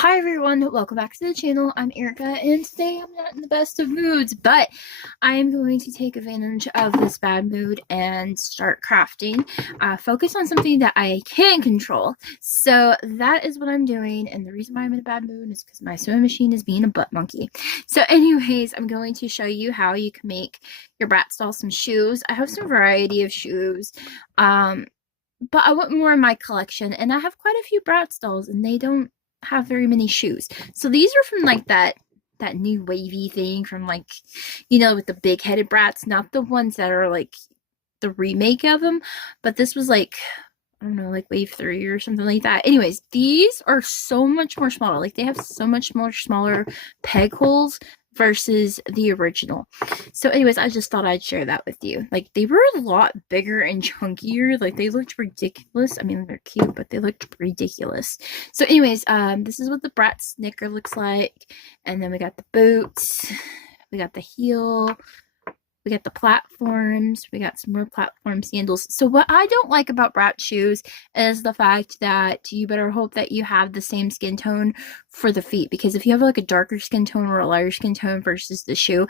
Hi everyone, welcome back to the channel. I'm Erica, and today I'm not in the best of moods, but I am going to take advantage of this bad mood and start crafting. Focus on something that I can control. So that is what I'm doing, and the reason why I'm in a bad mood is because my sewing machine is being a butt monkey. So anyways, I'm going to show you how you can make your bratz doll some shoes. I have some variety of shoes. But I want more in my collection, and I have quite a few bratz dolls, and they don't have very many shoes. So these are from like that new wavy thing from like, with the big headed brats, not the ones that are like the remake of them, but this was like, I don't know, like wave 3 or something like that. Anyways, these are so much more smaller. Like they have so much more smaller peg holes versus the original. So anyways, I just thought I'd share that with you. Like they were a lot bigger and chunkier. Like they looked ridiculous. I mean, they're cute, but they looked ridiculous. So anyways, this is what the bratz snicker looks like. And then we got the boots, we got the heel, we got the platforms, we got some more platform sandals. So what I don't like about brat shoes is the fact that you better hope that you have the same skin tone for the feet, because if you have like a darker skin tone or a lighter skin tone versus the shoe,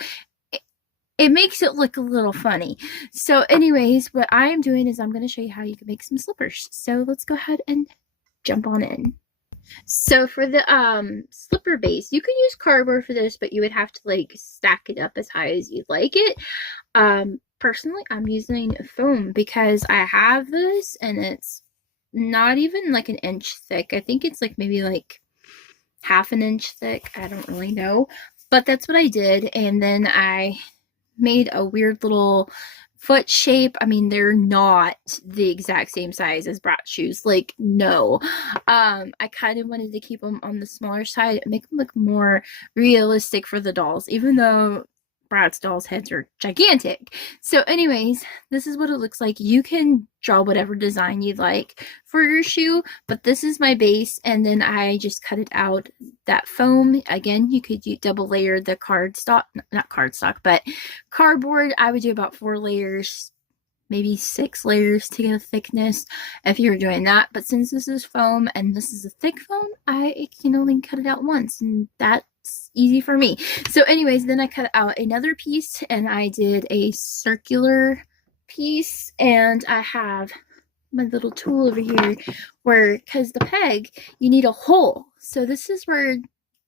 it makes it look a little funny. So anyways, what I am doing is I'm going to show you how you can make some slippers. So let's go ahead and jump on in. So for the slipper base, you can use cardboard for this, but you would have to like stack it up as high as you'd like it. Personally, I'm using foam because I have this and it's not even like an inch thick. I think it's like maybe like half an inch thick. I don't really know, but that's what I did. And then I made a weird little foot shape. I mean, they're not the exact same size as brat shoes. Like, no. I kind of wanted to keep them on the smaller side, make them look more realistic for the dolls, even though Bratz dolls' heads are gigantic. So anyways, this is what it looks like. You can draw whatever design you'd like for your shoe, but this is my base, and then I just cut it out that foam. Again, you could double layer the not cardstock, but cardboard. I would do about 4 layers, maybe 6 layers to get a thickness if you're doing that. But since this is foam and this is a thick foam, I can only cut it out once, and that's easy for me. So anyways, then I cut out another piece and I did a circular piece, and I have my little tool over here where, because the peg, you need a hole. So this is where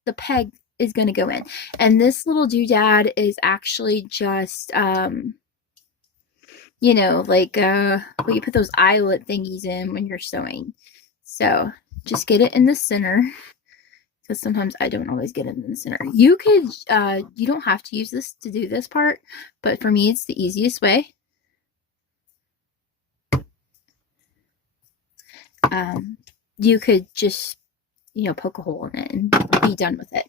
the peg is going to go in, and this little doodad is actually just like what you put those eyelet thingies in when you're sewing. So just get it in the center, because sometimes I don't always get it in the center. You could you don't have to use this to do this part, but for me it's the easiest way. You could just poke a hole in it and be done with it.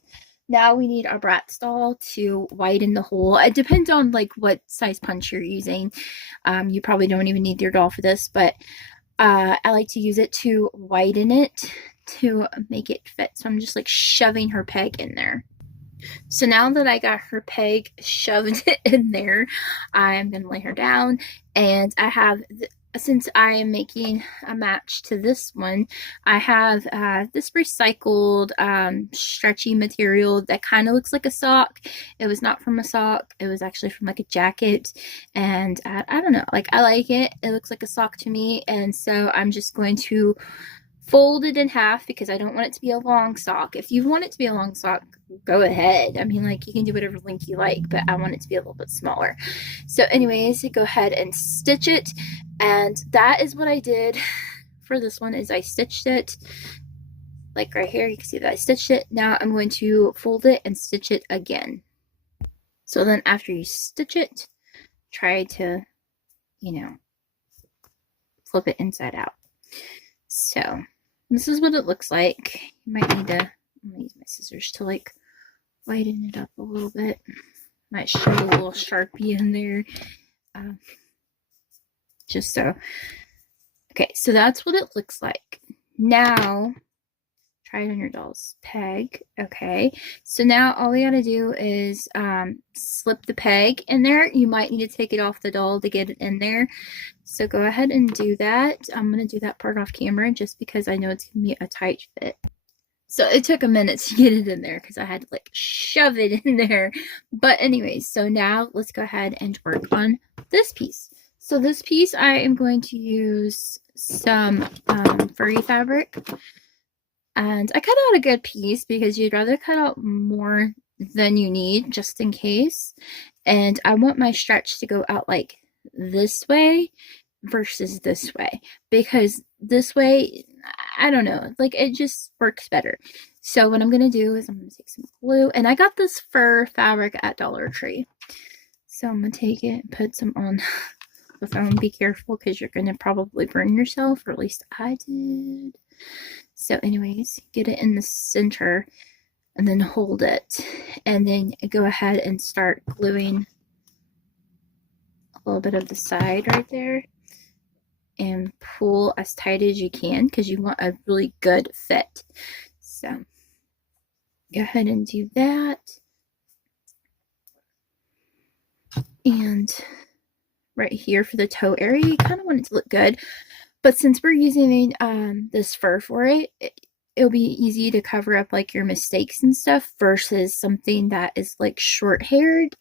Now we need our bratz doll to widen the hole. It depends on like what size punch you're using. You probably don't even need your doll for this, but I like to use it to widen it to make it fit. So I'm just like shoving her peg in there. So now that I got her peg shoved in there, I'm going to lay her down, and I have since I am making a match to this one, I have this recycled stretchy material that kind of looks like a sock. It was not from a sock. It was actually from like a jacket. And I don't know, like I like it. It looks like a sock to me. And so I'm just going to fold it in half because I don't want it to be a long sock. If you want it to be a long sock, go ahead. I mean, like, you can do whatever length you like, but I want it to be a little bit smaller. So anyways, go ahead and stitch it. And that is what I did for this one, is I stitched it like right here. You can see that I stitched it. Now I'm going to fold it and stitch it again. So then after you stitch it, try to, flip it inside out. So this is what it looks like. You might need to, I'm gonna use my scissors to like widen it up a little bit. Might show a little Sharpie in there. Just so. Okay, so that's what it looks like. Now, try it on your doll's peg. Okay, so now all we gotta do is slip the peg in there. You might need to take it off the doll to get it in there. So go ahead and do that. I'm gonna do that part off camera just because I know it's gonna be a tight fit. So it took a minute to get it in there because I had to like shove it in there. But anyways, so now let's go ahead and work on this piece. So this piece, I am going to use some furry fabric. And I cut out a good piece because you'd rather cut out more than you need just in case. And I want my stretch to go out like this way versus this way, because this way, I don't know, like it just works better. So what I'm going to do is I'm going to take some glue, and I got this fur fabric at Dollar Tree. So I'm going to take it and put some on the phone. Be careful because you're going to probably burn yourself, or at least I did. So anyways, get it in the center and then hold it, and then go ahead and start gluing a little bit of the side right there and pull as tight as you can because you want a really good fit. So go ahead and do that. And right here for the toe area, you kind of want it to look good. But since we're using this fur for it, it'll be easy to cover up like your mistakes and stuff versus something that is like short-haired.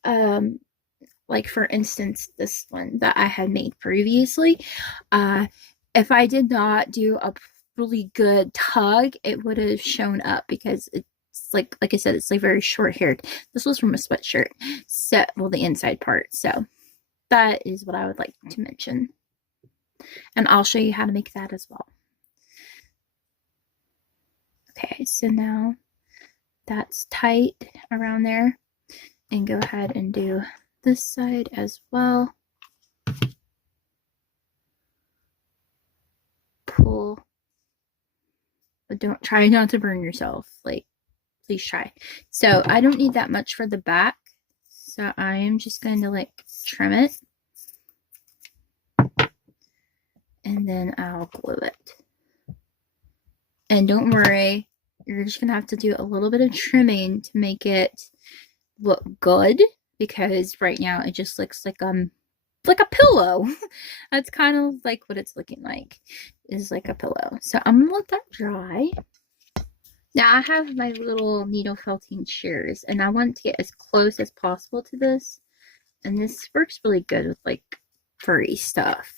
Like for instance, this one that I had made previously. If I did not do a really good tug, it would have shown up because it's like I said, it's like very short-haired. This was from a sweatshirt. So, well, the inside part. So that is what I would like to mention. And I'll show you how to make that as well. Okay, so now that's tight around there. And go ahead and do this side as well. Pull. But don't try not to burn yourself. Like, please try. So I don't need that much for the back. So I am just going to like trim it. And then I'll glue it. And don't worry, you're just gonna have to do a little bit of trimming to make it look good, because right now it just looks like a pillow. That's kind of like what it's looking like, is like a pillow. So I'm gonna let that dry. Now I have my little needle felting shears, and I want to get as close as possible to this. And this works really good with like furry stuff.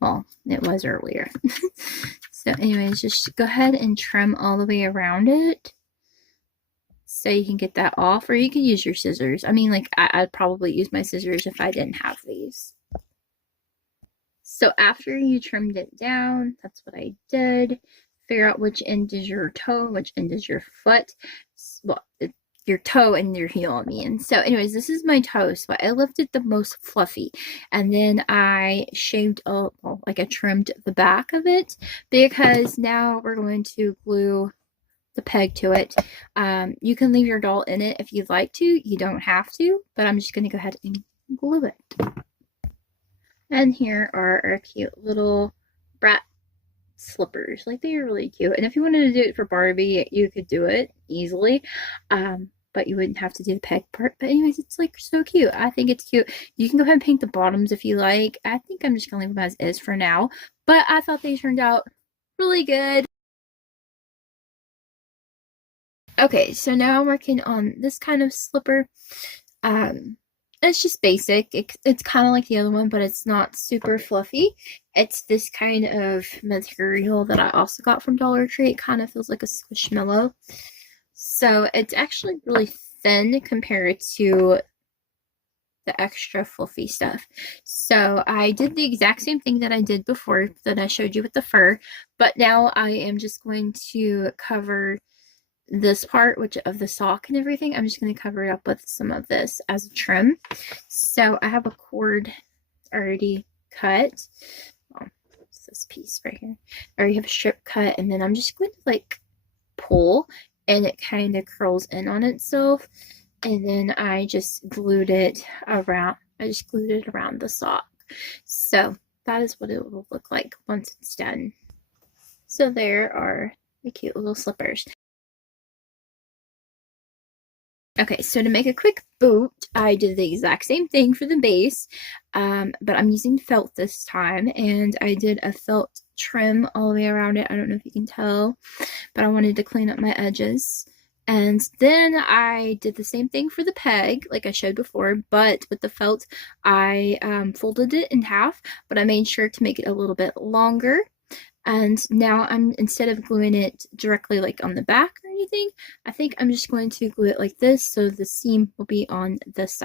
Well, it was earlier. So anyways, just go ahead and trim all the way around it so you can get that off, or you can use your scissors. I mean, like, I'd probably use my scissors if I didn't have these. So after you trimmed it down, that's what I did. Figure out which end is your toe, which end is your foot. Well, your toe and your heel, I mean. So anyways, this is my toe, so I left it the most fluffy, and then I shaved like I trimmed the back of it, because now we're going to glue the peg to it. You can leave your doll in it if you'd like to. You don't have to, but I'm just going to go ahead and glue it. And here are our cute little brat slippers. Like, they are really cute, and if you wanted to do it for Barbie, you could do it easily, but you wouldn't have to do the peg part. But anyways, it's like so cute. I think it's cute. You can go ahead and paint the bottoms if you like. I think I'm just gonna leave them as is for now, but I thought they turned out really good. Okay, so now I'm working on this kind of slipper. It's just basic. It's kind of like the other one, but it's not super fluffy. It's this kind of material that I also got from Dollar Tree. It kind of feels like a squishmallow. So it's actually really thin compared to the extra fluffy stuff. So I did the exact same thing that I did before that I showed you with the fur, but now I am just going to cover this part, which of the sock and everything. I'm just going to cover it up with some of this as a trim. So I have a cord already cut. Oh, it's this piece right here. I already have a strip cut, and then I'm just going to like pull, and it kind of curls in on itself, and then I just glued it around. I just glued it around the sock. So that is what it will look like once it's done. So there are the cute little slippers. Okay, so to make a quick boot, I did the exact same thing for the base, but I'm using felt this time, and I did a felt trim all the way around it. I don't know if you can tell, but I wanted to clean up my edges. And then I did the same thing for the peg, like I showed before, but with the felt, I folded it in half, but I made sure to make it a little bit longer. And now instead of gluing it directly like on the back or anything, I think I'm just going to glue it like this so the seam will be on this side.